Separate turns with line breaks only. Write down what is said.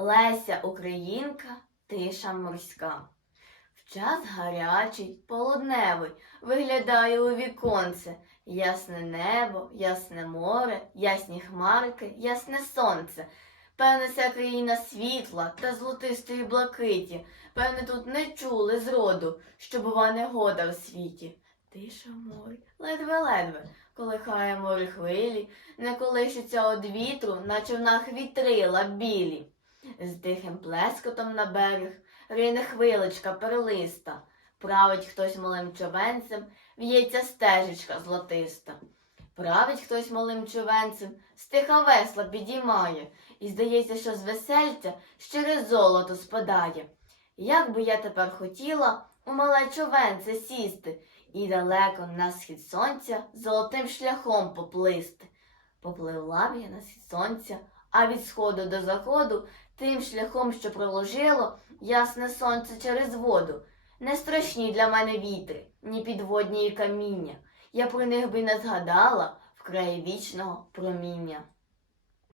Леся Українка, тиша морська. В час гарячий, полудневий, виглядає у віконце. Ясне небо, ясне море, ясні хмарки, ясне сонце. Певне, ця країна світла та золотистої блакиті. Певне, тут не чули зроду, що бува негода в світі. Тиша в морі, ледве-ледве, колихає море хвилі, не колишуться од вітру, на човнах вітрила білі. З тихим плескотом на берег рине хвиличка перлиста, править хтось малим човенцем, в'ється стежечка золотиста. Править хтось малим човенцем, стиха весла підіймає, і здається, що з весельця щире золото спадає. Як би я тепер хотіла у мале човенце сісти і далеко на схід сонця золотим шляхом поплисти. Попливла б я на схід сонця, а від сходу до заходу тим шляхом, що проложило ясне сонце через воду. Не страшні для мене вітри, ні підводні і каміння. Я про них би не згадала в краї вічного проміння.